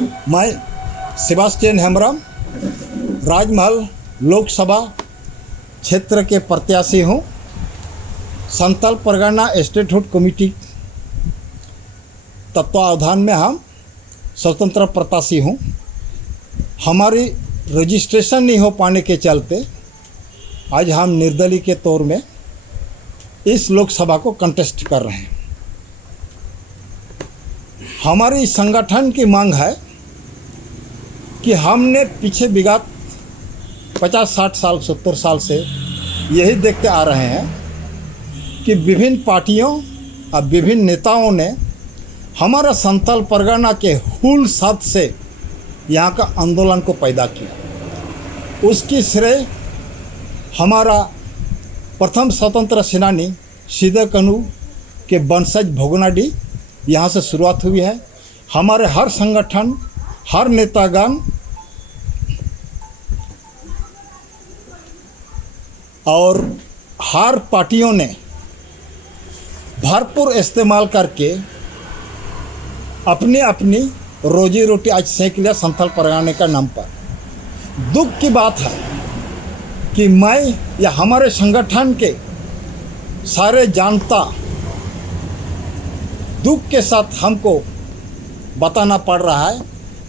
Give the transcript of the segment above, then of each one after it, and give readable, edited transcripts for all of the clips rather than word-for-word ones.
मैं सेबास्टियन हेम्ब्रम राजमहल लोकसभा क्षेत्र के प्रत्याशी हूँ। संथाल परगना स्टेटहुड कमेटी तत्वावधान में हम स्वतंत्र प्रत्याशी हूँ। हमारी रजिस्ट्रेशन नहीं हो पाने के चलते आज हम निर्दलीय के तौर में इस लोकसभा को कंटेस्ट कर रहे हैं। हमारी संगठन की मांग है कि हमने पीछे विगत 50-60 साल 70 साल से यही देखते आ रहे हैं कि विभिन्न पार्टियों और विभिन्न नेताओं ने हमारा संथाल परगना के हुल शब्द से यहाँ का आंदोलन को पैदा किया। उसकी श्रेय हमारा प्रथम स्वतंत्र सेनानी सीधे कानू के वंशज भोगनाडी यहाँ से शुरुआत हुई है। हमारे हर संगठन, हर नेतागण और हर पार्टियों ने भरपूर इस्तेमाल करके अपनी अपनी रोजी रोटी आज सेंक लिया संथाल परगना का नाम पर। दुख की बात है कि मैं या हमारे संगठन के सारे जानता दुख के साथ हमको बताना पड़ रहा है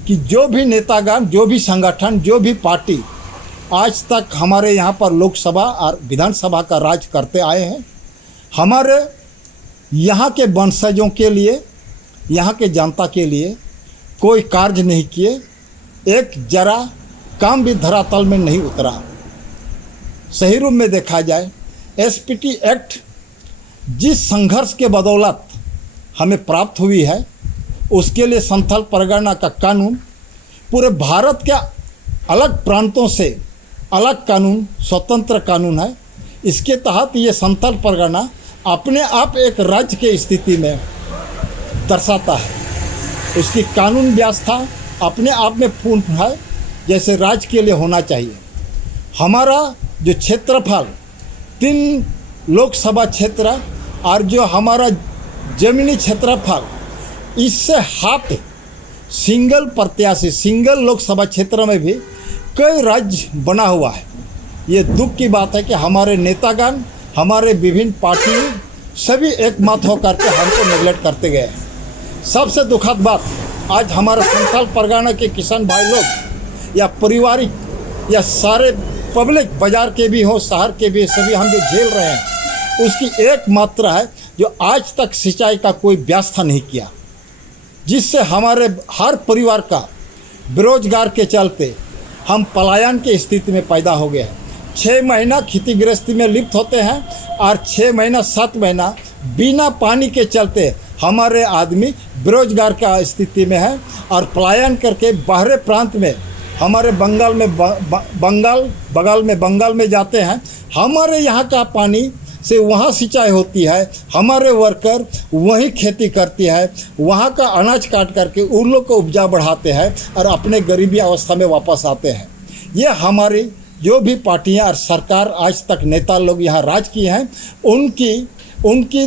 कि जो भी नेतागण, जो भी संगठन, जो भी पार्टी आज तक हमारे यहाँ पर लोकसभा और विधानसभा का राज करते आए हैं, हमारे यहाँ के वंशजों के लिए, यहाँ के जनता के लिए कोई कार्य नहीं किए। एक जरा काम भी धरातल में नहीं उतरा। सही रूप में देखा जाए, एसपीटी एक्ट जिस संघर्ष के बदौलत हमें प्राप्त हुई है, उसके लिए संथाल परगना का कानून पूरे भारत के अलग प्रांतों से अलग कानून, स्वतंत्र कानून है। इसके तहत ये संथाल परगना अपने आप एक राज्य के स्थिति में दर्शाता है। उसकी कानून व्यवस्था अपने आप में पूर्ण है, जैसे राज्य के लिए होना चाहिए। हमारा जो क्षेत्रफल 3 लोकसभा क्षेत्र और जो हमारा जमीनी क्षेत्रफल, इससे हाफ सिंगल प्रत्याशी, सिंगल लोकसभा क्षेत्र में भी कई राज्य बना हुआ है। ये दुख की बात है कि हमारे नेतागण, हमारे विभिन्न पार्टी सभी एकमत होकर के हमको नेगलेक्ट करते गए हैं। सबसे दुखद बात, आज हमारे संथाल परगना के किसान भाई लोग या पारिवारिक या सारे पब्लिक, बाजार के भी हो, शहर के भी, सभी हम जो झेल रहे हैं, उसकी एक मात्रा है जो आज तक सिंचाई का कोई व्यवस्था नहीं किया, जिससे हमारे हर परिवार का बेरोजगार के चलते हम पलायन की स्थिति में पैदा हो गए हैं। 6 महीना खेती गृहस्थी में लिप्त होते हैं और 6 महीना 7 महीना बिना पानी के चलते हमारे आदमी बेरोजगार का स्थिति में है और पलायन करके बाहरी प्रांत में, हमारे बंगाल में बंगाल में जाते हैं। हमारे यहाँ का पानी से वहाँ सिंचाई होती है, हमारे वर्कर वहीं खेती करती है, वहाँ का अनाज काट करके उन लोग को उपजा बढ़ाते हैं और अपने गरीबी अवस्था में वापस आते हैं। ये हमारी जो भी पार्टियाँ और सरकार आज तक नेता लोग यहाँ राज किए हैं, उनकी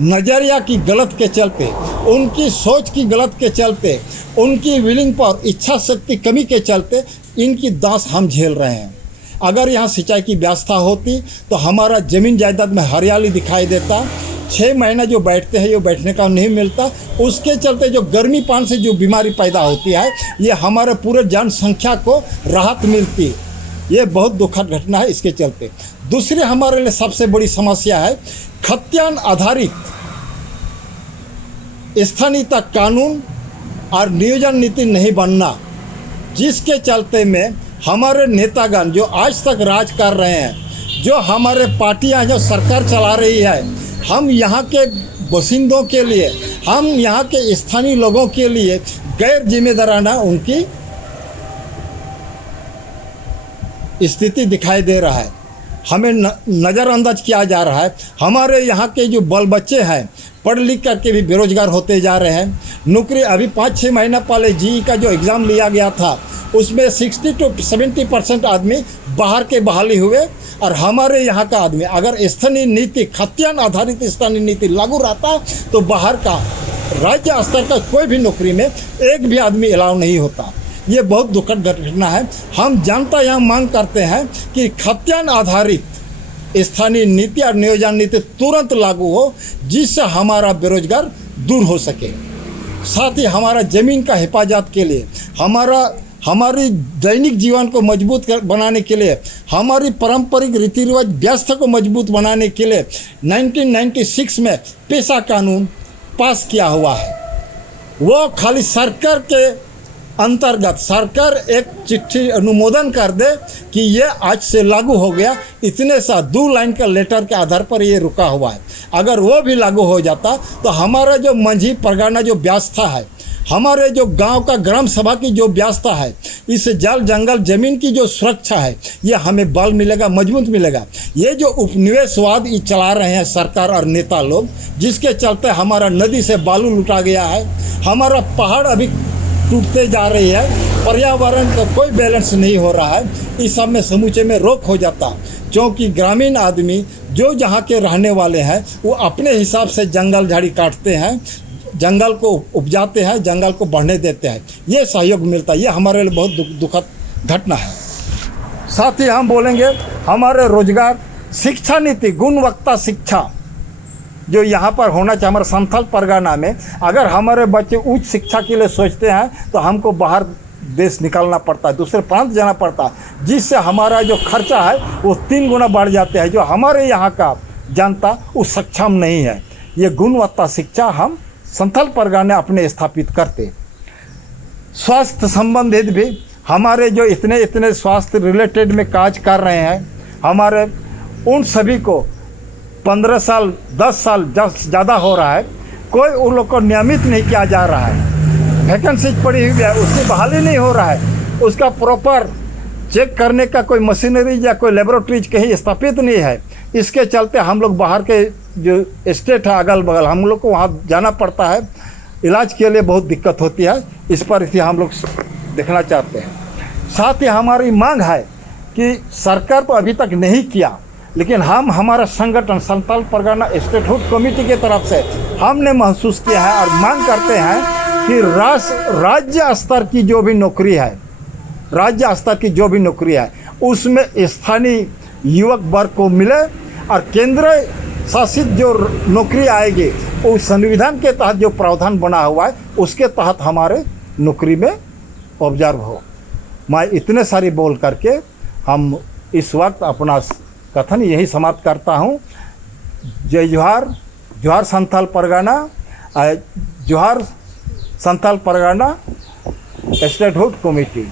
नज़रिया की गलत के चलते, उनकी सोच की गलत के चलते, उनकी विलिंग पावर, इच्छा शक्ति कमी के चलते इनकी दास हम झेल रहे हैं। अगर यहाँ सिंचाई की व्यवस्था होती तो हमारा ज़मीन जायदाद में हरियाली दिखाई देता। 6 महीना जो बैठते हैं, ये बैठने का नहीं मिलता। उसके चलते जो गर्मी पान से जो बीमारी पैदा होती है, ये हमारे पूरे जनसंख्या को राहत मिलती। ये बहुत दुखद घटना है। इसके चलते दूसरी हमारे लिए सबसे बड़ी समस्या है खतियान आधारित स्थानीयता कानून और नियोजन नीति नहीं बनना, जिसके चलते में हमारे नेतागण जो आज तक राज कर रहे हैं, जो हमारे पार्टियां जो सरकार चला रही है, हम यहाँ के बासिंदों के लिए, हम यहाँ के स्थानीय लोगों के लिए गैर जिम्मेदाराना उनकी स्थिति दिखाई दे रहा है। हमें नज़रअंदाज किया जा रहा है। हमारे यहाँ के जो बाल बच्चे हैं, पढ़ लिख करके भी बेरोजगार होते जा रहे हैं। नौकरी अभी 5-6 महीना पहले जीई का जो एग्ज़ाम लिया गया था, उसमें 60 to 70% आदमी बाहर के बहाली हुए और हमारे यहाँ का आदमी अगर स्थानीय नीति, खतियान आधारित स्थानीय नीति लागू रहता तो बाहर का राज्य स्तर का कोई भी नौकरी में एक भी आदमी अलाउ नहीं होता। ये बहुत दुखद घटना है। हम जनता यहाँ मांग करते हैं कि खतियान आधारित स्थानीय नीति और नियोजन नीति तुरंत लागू हो, जिससे हमारा बेरोजगार दूर हो सके। साथ ही हमारा ज़मीन का हिफाजत के लिए, हमारी दैनिक जीवन को मजबूत बनाने के लिए, हमारी पारंपरिक रीति रिवाज व्यवस्था को मजबूत बनाने के लिए 1996 में पेशा कानून पास किया हुआ है। वो खाली सरकार के अंतर्गत सरकार एक चिट्ठी अनुमोदन कर दे कि ये आज से लागू हो गया, इतने सा 2 लाइन का लेटर के आधार पर ये रुका हुआ है। अगर वो भी लागू हो जाता तो हमारा जो मंझी परगना जो व्यवस्था है, हमारे जो गांव का ग्राम सभा की जो व्यवस्था है, इस जल जंगल ज़मीन की जो सुरक्षा है, ये हमें बल मिलेगा, मजबूत मिलेगा। ये जो उपनिवेशवाद ये चला रहे हैं सरकार और नेता लोग, जिसके चलते हमारा नदी से बालू लुटा गया है, हमारा पहाड़ अभी टूटते जा रही है, पर्यावरण का कोई बैलेंस नहीं हो रहा है, इस सब में समूचे में रोक हो जाता। क्योंकि ग्रामीण आदमी जो जहाँ के रहने वाले हैं वो अपने हिसाब से जंगल झाड़ी काटते हैं, जंगल को उपजाते हैं, जंगल को बढ़ने देते हैं, ये सहयोग मिलता है। ये हमारे लिए बहुत दुखद घटना है। साथ ही हम बोलेंगे हमारे रोजगार, शिक्षा नीति, गुणवत्ता शिक्षा जो यहाँ पर होना चाहिए हमारे संथाल परगना में। अगर हमारे बच्चे उच्च शिक्षा के लिए सोचते हैं तो हमको बाहर देश निकलना पड़ता है, दूसरे प्रांत जाना पड़ता है, जिससे हमारा जो खर्चा है वो 3 गुना बढ़ जाते हैं। जो हमारे यहाँ का जनता वो सक्षम नहीं है। ये गुणवत्ता शिक्षा हम संथाल परगना अपने स्थापित करते। स्वास्थ्य संबंधित भी हमारे जो इतने स्वास्थ्य रिलेटेड में काज कर रहे हैं, हमारे उन सभी को 15 साल 10 साल ज़्यादा हो रहा है, कोई उन लोग को नियमित नहीं किया जा रहा है। वैकेंसी पड़ी हुई है, उसकी बहाली नहीं हो रहा है, उसका प्रॉपर चेक करने का कोई मशीनरी या कोई लेबोरेटरीज कहीं स्थापित नहीं है। इसके चलते हम लोग बाहर के जो स्टेट है अगल बगल, हम लोग को वहाँ जाना पड़ता है, इलाज के लिए बहुत दिक्कत होती है। इस पर इसे हम लोग देखना चाहते हैं। साथ ही हमारी मांग है कि सरकार तो अभी तक नहीं किया, लेकिन हमारा संगठन संथाल परगना स्टेटहुड कमेटी की तरफ से हमने महसूस किया है और मांग करते हैं कि राज्य स्तर की जो भी नौकरी है, राज्य स्तर की जो भी नौकरी है उसमें स्थानीय युवक वर्ग को मिले, और केंद्र शासित जो नौकरी आएगी वो संविधान के तहत जो प्रावधान बना हुआ है उसके तहत हमारे नौकरी में ऑब्जर्व हो। मैं इतने सारी बोल करके हम इस वक्त अपना कथन यही समाप्त करता हूँ। जय जोहार, जोहार संथाल परगना, जोहार संथाल परगना स्टेटहुड कमेटी।